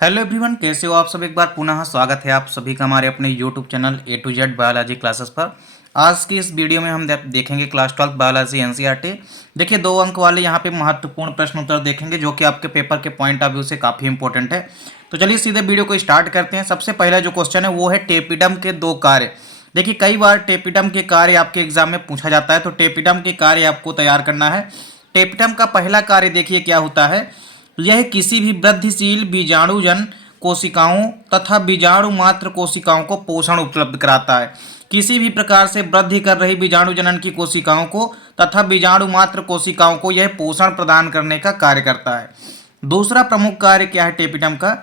Hello everyone, कैसे हो आप सब। एक बार पुनः स्वागत है आप सभी का हमारे अपने YouTube channel A to Z biology classes पर। आज की इस वीडियो में हम देखेंगे क्लास 12 बायोलॉजी एनसीईआरटी। देखिए 2 अंक वाले यहाँ पे महत्वपूर्ण प्रश्न उत्तर देखेंगे जो कि आपके पेपर के पॉइंट ऑफ व्यू से काफ़ी इंपॉर्टेंट है। तो चलिए सीधे वीडियो को स्टार्ट करते हैं। सबसे पहला जो क्वेश्चन है वो है टेपिडम के 2 कार्य। देखिए कई बार टेपिडम के कार्य आपके एग्जाम में पूछा जाता है, तो टेपिडम के कार्य आपको तैयार करना है। टेपिडम का पहला कार्य देखिए क्या होता है। यह किसी भी वृद्धिशील बीजाणुजन कोशिकाओं तथा बीजाणु मात्र कोशिकाओं को पोषण उपलब्ध कराता है। किसी भी प्रकार से वृद्धि कर रही बीजाणु जनन की कोशिकाओं को तथा बीजाणु मात्र कोशिकाओं को यह पोषण प्रदान करने का कार्य करता है। दूसरा प्रमुख कार्य क्या है टेपिडम का।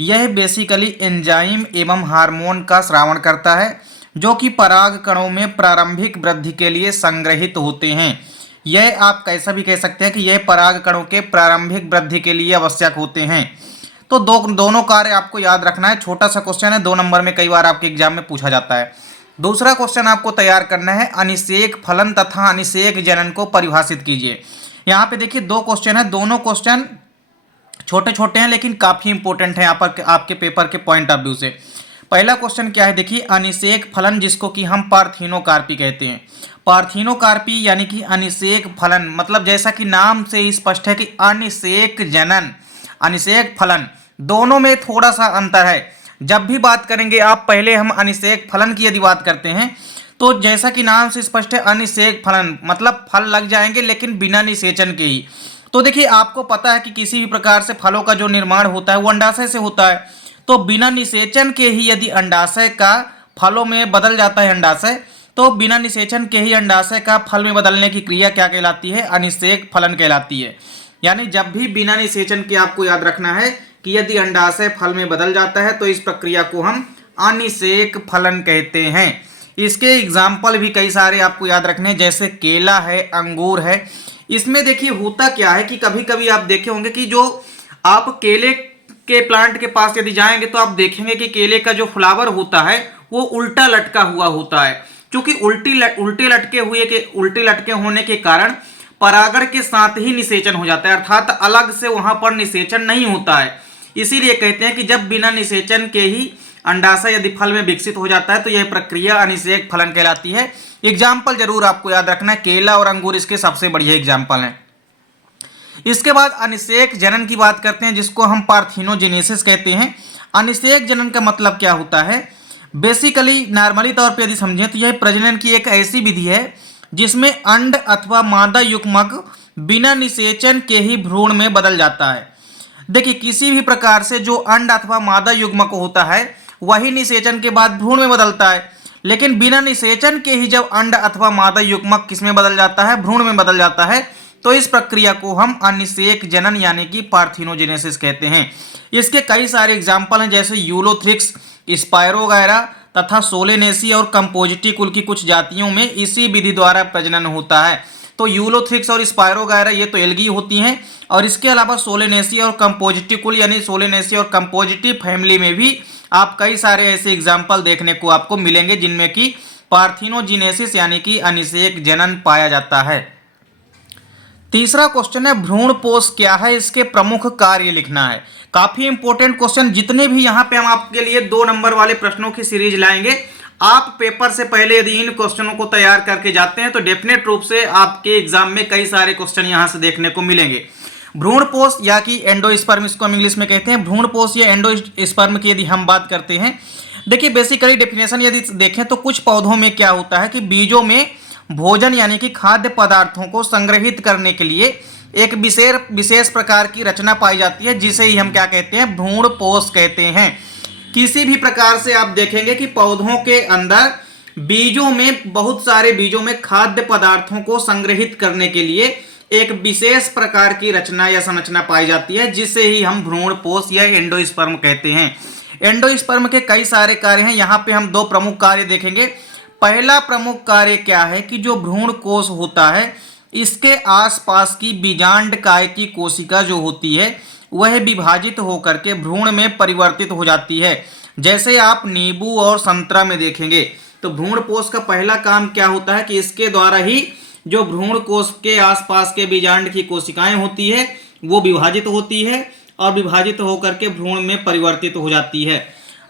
यह बेसिकली एंजाइम एवं हार्मोन का स्रावण करता है जो कि पराग कणों में प्रारंभिक वृद्धि के लिए संग्रहित होते हैं। यह आप कैसा भी कह सकते हैं कि यह पराग कणों के प्रारंभिक वृद्धि के लिए आवश्यक होते हैं। तो दोनों कार्य आपको याद रखना है। छोटा सा क्वेश्चन है, 2 नंबर में कई बार आपके एग्जाम में पूछा जाता है। दूसरा क्वेश्चन आपको तैयार करना है, अनिषेक फलन तथा अनिषेक जनन को परिभाषित कीजिए। यहाँ पे देखिए 2 क्वेश्चन है, दोनों क्वेश्चन छोटे छोटे हैं लेकिन काफी इंपॉर्टेंट है यहाँ पर आपके पेपर के पॉइंट ऑफ व्यू से। पहला क्वेश्चन क्या है देखिए, अनिषेक फलन जिसको कि हम पार्थिनोकार्पी कहते हैं। पार्थिनोकार्पी यानी कि अनिषेक फलन, मतलब जैसा कि नाम से ही स्पष्ट है कि अनिषेक जनन अनिषेक फलन, दोनों में थोड़ा सा अंतर है। जब भी बात करेंगे आप, पहले हम अनिषेक फलन की यदि बात करते हैं तो जैसा कि नाम से स्पष्ट है अनिषेक फलन मतलब फल लग जाएंगे लेकिन बिना निषेचन के ही। तो देखिए आपको पता है कि किसी भी प्रकार से फलों का जो निर्माण होता है वो अंडाशय से होता है। तो बिना निषेचन के ही यदि अंडाशय का फलों में बदल जाता है अंडाशय, तो बिना निषेचन के ही अंडाशय का फल में बदलने की क्रिया क्या कहलाती है, अनिषेक फलन कहलाती है। यानी जब भी बिना निषेचन के आपको याद रखना है कि यदि अंडाशय फल में बदल जाता है तो इस प्रक्रिया को हम अनिषेक फलन कहते हैं। इसके एग्जाम्पल भी कई सारे आपको याद रखने हैं, जैसे केला है, अंगूर है। इसमें देखिए होता क्या है कि कभी कभी आप देखे होंगे कि जो आप केले के प्लांट के पास यदि जाएंगे तो आप देखेंगे कि केले का जो फ्लावर होता है वो उल्टा लटका हुआ होता है। क्योंकि उल्टे लटके होने के कारण परागण के साथ ही निषेचन हो जाता है, अर्थात अलग से वहां पर निषेचन नहीं होता है। इसीलिए कहते हैं कि जब बिना निषेचन के ही अंडाशय यदि फल में विकसित हो जाता है तो यह प्रक्रिया अनिषेक फलन कहलाती है। एग्जाम्पल जरूर आपको याद रखना है, केला और अंगूर इसके सबसे बढ़िया एग्जाम्पल हैं। इसके बाद अनिषेक जनन की बात करते हैं जिसको हम पार्थिनोजेनेसिस कहते हैं। अनिषेक जनन का मतलब क्या होता है, बेसिकली नॉर्मली तौर पे यदि समझें तो यह प्रजनन की एक ऐसी विधि है जिसमें अंड अथवा मादा युग्मक बिना निषेचन के ही भ्रूण में बदल जाता है। देखिए किसी भी प्रकार से जो अंड अथवा मादा युग्मक होता है वही निषेचन के बाद भ्रूण में बदलता है, लेकिन बिना निषेचन के ही जब अंड अथवा मादा युग्मक किसमें बदल जाता है, भ्रूण में बदल जाता है, तो इस प्रक्रिया को हम अनिषेक जनन यानी कि पार्थिनोजेनेसिस कहते हैं। इसके कई सारे एग्जाम्पल हैं, जैसे यूलोथ्रिक्स, स्पायरोगायरा तथा सोलेनेसी और कंपोजिटी कुल की कुछ जातियों में इसी विधि द्वारा प्रजनन होता है। तो यूलोथ्रिक्स और स्पायरोगायरा ये तो एल्गी होती हैं, और इसके अलावा सोलेनेसी और कंपोजिटी कुल यानी सोलेनेसी और कंपोजिटी फैमिली में भी आप कई सारे ऐसे एग्जाम्पल देखने को आपको मिलेंगे जिनमें कि पार्थिनोजेनेसिस यानी कि अनिषेक जनन पाया जाता है। तीसरा क्वेश्चन है, भ्रूण पोष क्या है, इसके प्रमुख कार्य लिखना है। काफी इंपॉर्टेंट क्वेश्चन, जितने भी यहाँ पे हम आपके लिए 2 नंबर वाले प्रश्नों की सीरीज लाएंगे। आप पेपर से पहले यदि इन क्वेश्चनों को तैयार करके जाते हैं तो डेफिनेट रूप से आपके एग्जाम में कई सारे क्वेश्चन यहाँ से देखने को मिलेंगे। भ्रूण पोष या कि एंडोस्पर्म इसको हम इंग्लिश में कहते हैं। भ्रूण पोष या एंडोस्पर्म की यदि हम बात करते हैं, देखिए बेसिकली डेफिनेशन यदि देखें तो कुछ पौधों में क्या होता है कि बीजों में भोजन यानी कि खाद्य पदार्थों को संग्रहित करने के लिए एक विशेष प्रकार की रचना पाई जाती है जिसे ही हम क्या कहते हैं, भ्रूण पोष कहते हैं। किसी भी प्रकार से आप देखेंगे कि पौधों के अंदर बीजों में, बहुत सारे बीजों में खाद्य पदार्थों को संग्रहित करने के लिए एक विशेष प्रकार की रचना या संरचना पाई जाती है जिसे ही हम भ्रूण पोष या एंडोस्पर्म कहते हैं। एंडोस्पर्म के कई सारे कार्य हैं, यहाँ पे हम 2 प्रमुख कार्य देखेंगे। पहला प्रमुख कार्य क्या है कि जो भ्रूण कोष होता है इसके आसपास की बीजांड काय की कोशिका जो होती है वह विभाजित होकर के भ्रूण में परिवर्तित हो जाती है। जैसे आप नींबू और संतरा में देखेंगे तो भ्रूण पोष का पहला काम क्या होता है कि इसके द्वारा ही जो भ्रूण कोष के आसपास के बीजांड की कोशिकाएं होती है वो विभाजित होती है और विभाजित होकर के भ्रूण में परिवर्तित हो जाती है।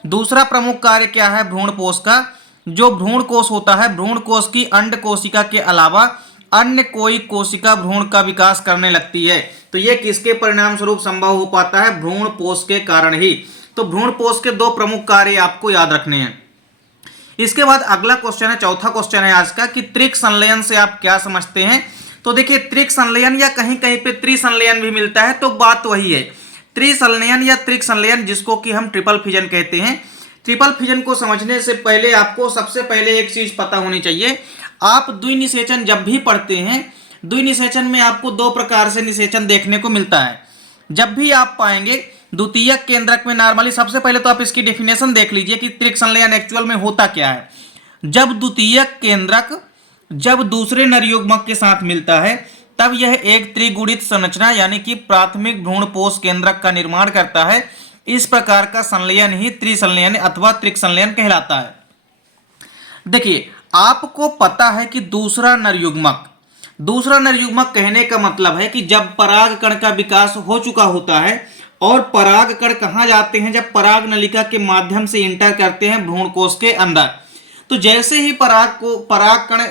दूसरा प्रमुख कार्य क्या है भ्रूण कोश का? जो भ्रूण कोश होता है, भ्रूण कोश की अंड कोशिका के अलावा अन्य कोई कोशिका भ्रूण का विकास करने लगती है। तो यह किसके परिणाम स्वरूप संभव हो पाता है? भ्रूण पोष के कारण ही। तो भ्रूण पोष के दो प्रमुख कार्य आपको याद रखने हैं। इसके बाद अगला क्वेश्चन है, चौथा क्वेश्चन है आज का, कि त्रिक संलयन से आप क्या समझते हैं? तो देखिए, त्रिक संलयन या कहीं कहीं पे त्रिसंलयन भी मिलता है, तो बात वही है। त्रिसंलयन या त्रिक संलयन, जिसको कि हम ट्रिपल फिजन कहते हैं। ट्रिपल फिजन को समझने से पहले आपको सबसे पहले एक चीज पता होनी चाहिए। आप द्विनिषेचन जब भी पढ़ते हैं, द्विनिषेचन में आपको दो प्रकार से निषेचन देखने को मिलता है। जब भी आप पाएंगे द्वितीयक केंद्रक में, नॉर्मली सबसे पहले तो आप इसकी डेफिनेशन देख लीजिए कि त्रिक संलयन एक्चुअल में होता क्या है। जब द्वितीयक केंद्रक जब दूसरे नरयुग्मक के साथ मिलता है, तब यह एक त्रिगुणित संरचना यानी कि प्राथमिक भ्रूणपोष केंद्रक का निर्माण करता है। इस प्रकार का संलयन ही त्रिसंलयन अथवा त्रिक संलयन कहलाता है। देखिए, आपको पता है कि दूसरा नरयुग्मक कहने का मतलब है कि जब पराग कण का विकास हो चुका होता है, और पराग कण कहाँ जाते हैं? जब पराग नलिका के माध्यम से इंटर करते हैं भ्रूणकोश के अंदर। तो जैसे ही पराग कण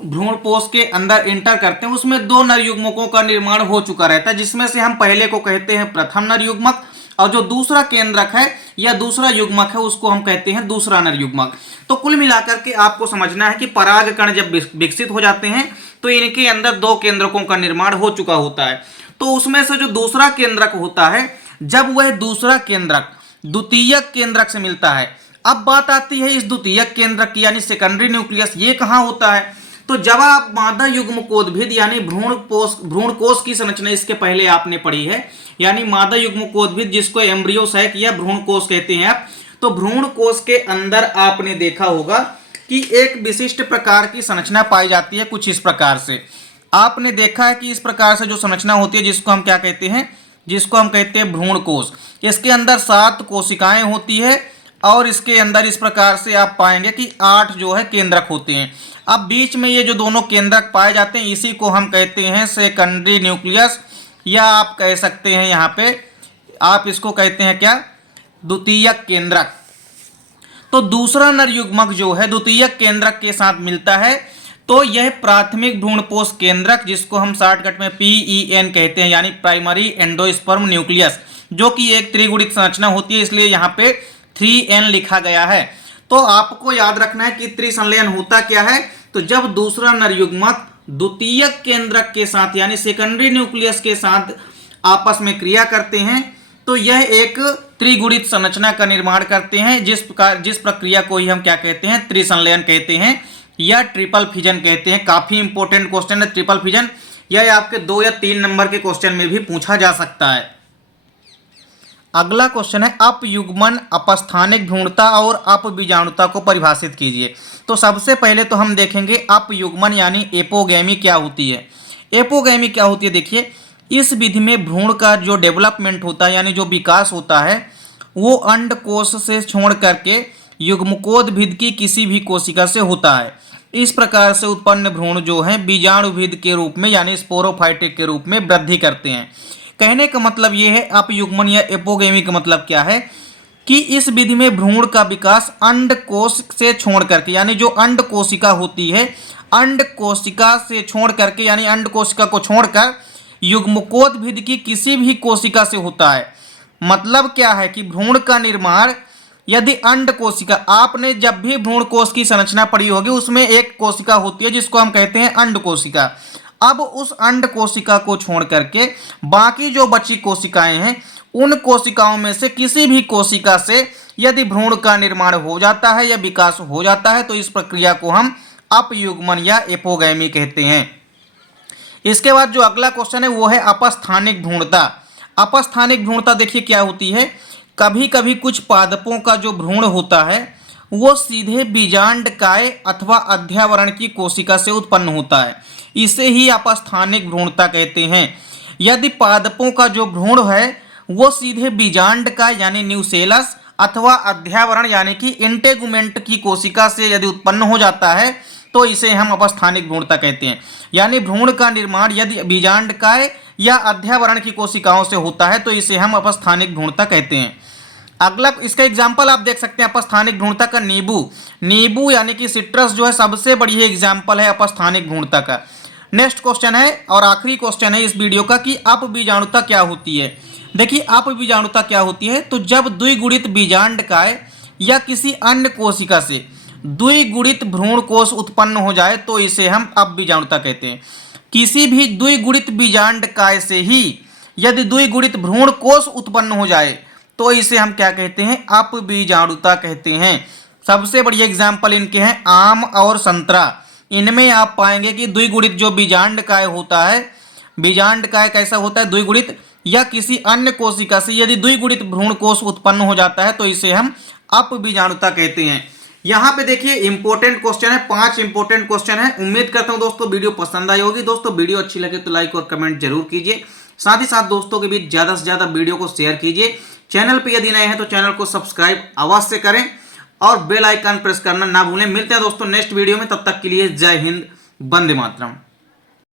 भ्रूणकोश के अंदर इंटर करते हैं, उसमें दो नरयुग्मकों का निर्माण हो चुका रहता है, जिसमें से हम पहले को कहते हैं प्रथम नरयुग्मक, और जो दूसरा केंद्रक है या दूसरा युग्मक है उसको हम कहते हैं दूसरा नरयुग्मक। तो कुल मिलाकर के आपको समझना है कि पराग कण जब विकसित हो जाते हैं, तो इनके अंदर दो केंद्रकों का निर्माण हो चुका होता है। तो उसमें से जो दूसरा केंद्रक होता है, जब वह दूसरा केंद्रक द्वितीयक केंद्रक से मिलता है, अब बात आती है इस द्वितीयक केंद्रक की यानी सेकेंडरी न्यूक्लियस, ये कहाँ होता है? तो जब आप मादा युग्मकोद्भिद यानी भ्रूणकोश की संरचना इसके पहले आपने पढ़ी है, यानी मादा युग्मकोद्भिद जिसको एम्ब्रियो सैक या भ्रूणकोश कहते हैं आप, तो भ्रूणकोश के अंदर आपने देखा होगा कि एक विशिष्ट प्रकार की संरचना पाई जाती है। कुछ इस प्रकार से आपने देखा है कि इस प्रकार से जो संरचना होती है, जिसको हम क्या कहते हैं? जिसको हम कहते हैं भ्रूणकोश। इसके अंदर 7 कोशिकाएं होती है, और इसके अंदर इस प्रकार से आप पाएंगे कि 8 जो है केंद्रक होते हैं। अब बीच में ये जो दोनों केंद्रक पाए जाते हैं, इसी को हम कहते हैं सेकेंडरी न्यूक्लियस, या आप कह सकते हैं यहाँ पे आप इसको कहते हैं क्या? द्वितीयक केंद्रक। तो दूसरा नरयुग्मक जो है द्वितीयक केंद्रक के साथ मिलता है, तो यह प्राथमिक भ्रूणपोष केंद्रक, जिसको हम शॉर्टकट में PEN कहते हैं, यानी प्राइमरी एंडोस्पर्म न्यूक्लियस, जो कि एक त्रिगुणित संरचना होती है, इसलिए यहाँ पे 3N लिखा गया है। तो आपको याद रखना है कि त्रिसंलयन होता क्या है? तो जब दूसरा नरयुग्मक द्वितीयक केंद्रक के साथ यानी सेकेंडरी न्यूक्लियस के साथ आपस में क्रिया करते हैं, तो यह एक त्रिगुणित संरचना का निर्माण करते हैं, जिस प्रक्रिया को ही हम क्या कहते हैं? त्रिसंलयन कहते हैं या ट्रिपल फिजन कहते हैं। काफी इंपॉर्टेंट क्वेश्चन है ट्रिपल फिजन, यह आपके 2 या 3 नंबर के क्वेश्चन में भी पूछा जा सकता है। अगला क्वेश्चन है, अपयुग्मन, अपस्थानिक भ्रूणता और अपबीजाणुता को परिभाषित कीजिए। तो सबसे पहले तो हम देखेंगे अपयुग्मन यानी एपोगैमी क्या होती है। एपोगैमी क्या होती है? देखिए, इस विधि में भ्रूण का जो डेवलपमेंट होता है यानी जो विकास होता है, वो अंडकोश से छोड़ करके युग्मकोद्भिद की किसी भी कोशिका से होता है। इस प्रकार से उत्पन्न भ्रूण जो है बीजाणुभिद के रूप में यानी स्पोरोफाइटिक के रूप में वृद्धि करते हैं। कहने का मतलब ये है, अपयुग्मन या एपोगैमी का मतलब क्या है कि इस विधि में भ्रूण का विकास अंडकोश से छोड़ करके यानी जो अंड कोशिका होती है, अंड कोशिका से छोड़ करके यानी अंड कोशिका को छोड़कर युग्मकोद्भिद की किसी भी कोशिका से होता है। मतलब क्या है कि भ्रूण का निर्माण यदि अंड कोशिका, आपने जब भी भ्रूण कोश की संरचना पढ़ी होगी उसमें एक कोशिका होती है जिसको हम कहते हैं अंड कोशिका। अब उस अंड कोशिका को छोड़ करके बाकी जो बची कोशिकाएं हैं, उन कोशिकाओं में से किसी भी कोशिका से यदि भ्रूण का निर्माण हो जाता है या विकास हो जाता है, तो इस प्रक्रिया को हम अपयुग्मन या एपोगैमी कहते हैं। इसके बाद जो अगला क्वेश्चन है वो है अपस्थानिक भ्रूणता। अपस्थानिक भ्रूणता देखिए क्या होती है, कभी कभी कुछ पादपों का जो भ्रूण होता है वो सीधे बीजांडकाय अथवा अध्यावरण की कोशिका से उत्पन्न होता है, इसे ही अपस्थानिक भ्रूणता कहते हैं। यदि पादपों का जो भ्रूण है वो सीधे बीजांडकाय यानी न्यूसेलस अथवा अध्यावरण यानी कि इंटेगुमेंट की कोशिका से यदि उत्पन्न हो जाता है, तो इसे हम अपस्थानिक भ्रूणता कहते हैं। यानी भ्रूण का निर्माण यदि बीजांडकाय या अध्यावरण की कोशिकाओं से होता है तो इसे हम अपस्थानिक भ्रूणता कहते हैं। अगला इसका एग्जाम्पल आप देख सकते हैं अपस्थानिक भ्रूणता का, नींबू यानी कि सिट्रस जो है सबसे बढ़िया एग्जाम्पल है अपस्थानिक भ्रूणता का। नेक्स्ट क्वेश्चन है और आखिरी क्वेश्चन है इस वीडियो का कि अपबीजाणुता क्या होती है। देखिए अपबीजाणुता क्या होती है, तो जब द्विगुणित बीजांडकाय या किसी अन्य कोशिका से द्विगुणित भ्रूण कोष उत्पन्न हो जाए तो इसे हम अपबीजाणुता कहते हैं। किसी भी द्विगुणित बीजांडकाय से ही यदि द्विगुणित भ्रूण कोष उत्पन्न हो जाए तो इसे हम क्या कहते हैं, अपबीजाणुता कहते हैं। सबसे बढ़िया एग्जाम्पल इनके हैं आम और संतरा। इनमें आप पाएंगे कि द्विगुणित जो बीजांडकाय होता है, बीजांडकाय कैसा होता है, द्विगुणित, या किसी अन्य कोशिका से यदि द्विगुणित भ्रूण कोष उत्पन्न हो जाता है तो इसे हम अपबीजाणुता कहते हैं। यहाँ पे देखिए इंपॉर्टेंट क्वेश्चन है, 5 इंपॉर्टेंट क्वेश्चन है। उम्मीद करता हूँ दोस्तों वीडियो पसंद आई होगी। दोस्तों वीडियो अच्छी लगे तो लाइक और कमेंट जरूर कीजिए, साथ ही साथ दोस्तों के बीच ज्यादा से ज्यादा वीडियो को शेयर कीजिए। चैनल पे यदि नए हैं तो चैनल को सब्सक्राइब अवश्य करें और बेल आइकन प्रेस करना ना भूलें। मिलते हैं दोस्तों नेक्स्ट वीडियो में, तब तक के लिए जय हिंद, वंदे मातरम।